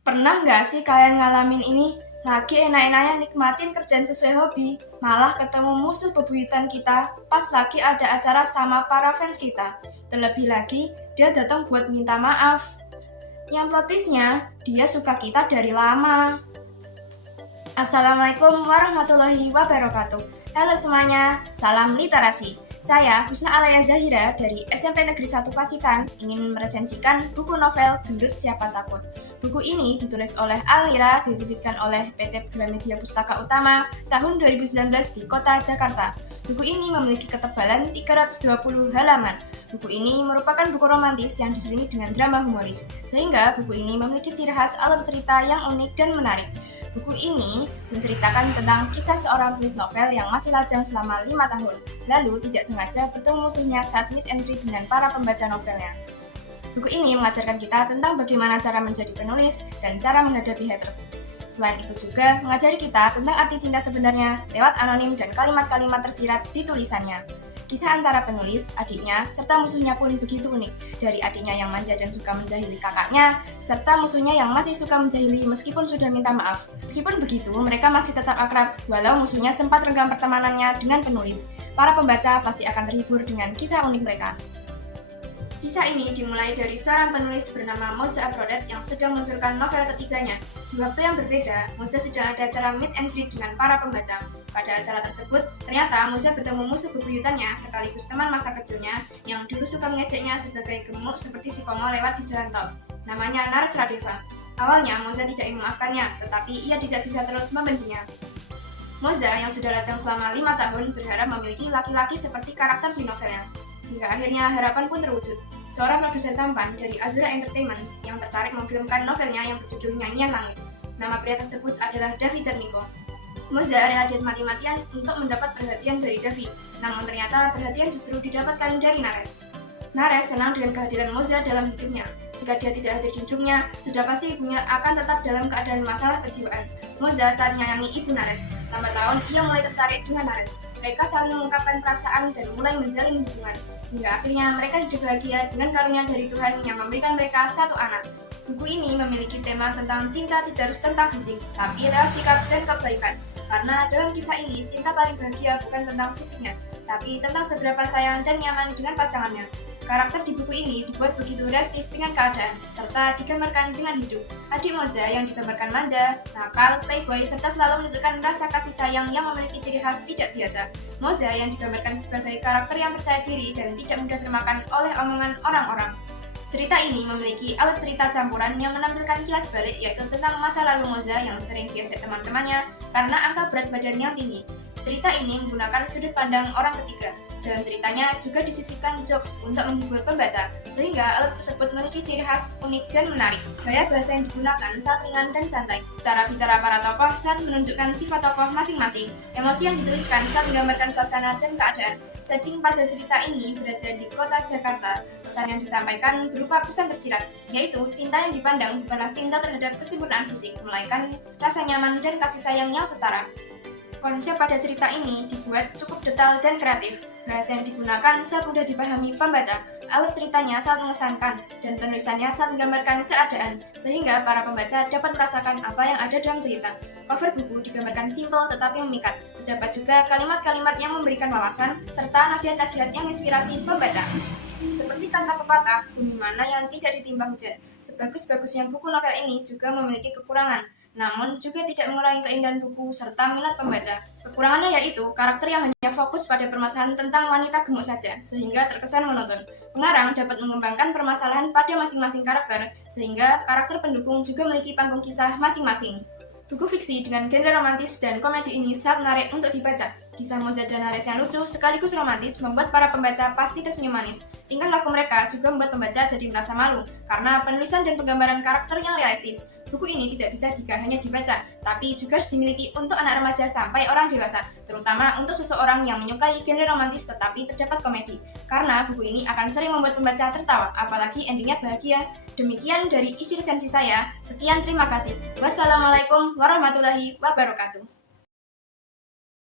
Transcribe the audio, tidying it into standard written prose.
Pernah nggak sih kalian ngalamin ini? Lagi enak-enaknya nikmatin kerjaan sesuai hobi, malah ketemu musuh bebuyutan kita pas lagi ada acara sama para fans kita. Terlebih lagi, dia datang buat minta maaf. Yang plot twist-nya, dia suka kita dari lama. Assalamualaikum warahmatullahi wabarakatuh. Halo semuanya, salam literasi. Saya Husna Alaya Zahira dari SMP Negeri 1 Pacitan ingin meresensikan buku novel Gendut Siapa Takut. Buku ini ditulis oleh Alira, diterbitkan oleh PT Gramedia Pustaka Utama tahun 2019 di Kota Jakarta. Buku ini memiliki ketebalan 320 halaman. Buku ini merupakan buku romantis yang diselingi dengan drama humoris, sehingga buku ini memiliki ciri khas alur cerita yang unik dan menarik. Buku ini menceritakan tentang kisah seorang penulis novel yang masih lajang selama 5 tahun, lalu tidak sengaja bertemu musuhnya saat meet and greet dengan para pembaca novelnya. Buku ini mengajarkan kita tentang bagaimana cara menjadi penulis dan cara menghadapi haters. Selain itu juga mengajari kita tentang arti cinta sebenarnya lewat anonim dan kalimat-kalimat tersirat di tulisannya. Kisah antara penulis, adiknya, serta musuhnya pun begitu unik. Dari adiknya yang manja dan suka menjahili kakaknya, serta musuhnya yang masih suka menjahili meskipun sudah minta maaf. Meskipun begitu, mereka masih tetap akrab, walau musuhnya sempat renggang pertemanannya dengan penulis. Para pembaca pasti akan terhibur dengan kisah unik mereka. Kisah ini dimulai dari seorang penulis bernama Moza Abrodat yang sedang meluncurkan novel ketiganya. Di waktu yang berbeda, Moza sedang ada acara meet and greet dengan para pembaca. Pada acara tersebut, ternyata Moza bertemu musuh bebuyutannya sekaligus teman masa kecilnya yang dulu suka mengejeknya sebagai gemuk seperti si Pomo lewat di jalan tol. Namanya Naras Radeva. Awalnya Moza tidak memaafkannya, tetapi ia tidak bisa terus membencinya. Moza yang sudah lajang selama 5 tahun berharap memiliki laki-laki seperti karakter di novelnya. Hingga akhirnya harapan pun terwujud. Seorang produser tampan dari Azura Entertainment yang tertarik memfilmkan novelnya yang berjudul Nyanyian Langit. Nama pria tersebut adalah Davi Cerniko. Moza rela diet mati-matian untuk mendapat perhatian dari Davi, namun ternyata perhatian justru didapatkan dari Nares. Nares senang dengan kehadiran Moza dalam hidupnya. Jika dia tidak hadir di hidupnya, sudah pasti ibunya akan tetap dalam keadaan masalah kejiwaan. Moza saat menyayangi ibu Nares. Lambat laun, ia mulai tertarik dengan Nares. Mereka saling mengungkapkan perasaan dan mulai menjalin hubungan. Hingga akhirnya mereka hidup bahagia dengan karunia dari Tuhan yang memberikan mereka satu anak. Buku ini memiliki tema tentang cinta tidak harus tentang fisik, tapi lewat sikap dan kebaikan. Karena dalam kisah ini, cinta paling bahagia bukan tentang fisiknya, tapi tentang seberapa sayang dan nyaman dengan pasangannya. Karakter di buku ini dibuat begitu realistis dengan keadaan, serta digambarkan dengan hidup. Adik Moza yang digambarkan manja, nakal, playboy, serta selalu menunjukkan rasa kasih sayang yang memiliki ciri khas tidak biasa. Moza yang digambarkan sebagai karakter yang percaya diri dan tidak mudah termakan oleh omongan orang-orang. Cerita ini memiliki alur cerita campuran yang menampilkan kilas balik, yaitu tentang masa lalu Moza yang sering diajak teman-temannya karena angka berat badan yang tinggi. Cerita ini menggunakan sudut pandang orang ketiga. Dalam ceritanya juga disisipkan jokes untuk menghibur pembaca, sehingga alur tersebut memiliki ciri khas unik dan menarik. Gaya bahasa yang digunakan sangat ringan dan santai. Cara bicara para tokoh saat menunjukkan sifat tokoh masing-masing. Emosi yang dituliskan saat menggambarkan suasana dan keadaan. Setting pada cerita ini berada di kota Jakarta. Pesan yang disampaikan berupa pesan tersirat, yaitu cinta yang dipandang bukanlah cinta terhadap kesempurnaan fisik, melainkan rasa nyaman dan kasih sayang yang setara. Konsep pada cerita ini dibuat cukup detail dan kreatif. Bahasa yang digunakan sangat mudah dipahami pembaca. Alur ceritanya sangat mengesankan dan penulisannya sangat menggambarkan keadaan, sehingga para pembaca dapat merasakan apa yang ada dalam cerita. Cover buku digambarkan simpel tetapi memikat. Terdapat juga kalimat-kalimat yang memberikan wawasan serta nasihat-nasihat yang menginspirasi pembaca. Seperti kata pepatah, bumi mana yang tidak ditimbang hujan. Sebagus-bagusnya buku novel ini juga memiliki kekurangan, namun juga tidak mengurangi keindahan buku serta minat pembaca. Kekurangannya yaitu karakter yang hanya fokus pada permasalahan tentang wanita gemuk saja, sehingga terkesan monoton. Pengarang dapat mengembangkan permasalahan pada masing-masing karakter, sehingga karakter pendukung juga memiliki panggung kisah masing-masing. Buku fiksi dengan genre romantis dan komedi ini sangat menarik untuk dibaca. Kisah Moza dan Nares yang lucu sekaligus romantis membuat para pembaca pasti tersenyum manis. Tingkah laku mereka juga membuat pembaca jadi merasa malu, karena penulisan dan penggambaran karakter yang realistis. Buku ini tidak bisa jika hanya dibaca, tapi juga harus dimiliki untuk anak remaja sampai orang dewasa, terutama untuk seseorang yang menyukai genre romantis tetapi terdapat komedi. Karena buku ini akan sering membuat pembaca tertawa, apalagi endingnya bahagia. Demikian dari isi resensi saya. Sekian, terima kasih. Wassalamualaikum warahmatullahi wabarakatuh.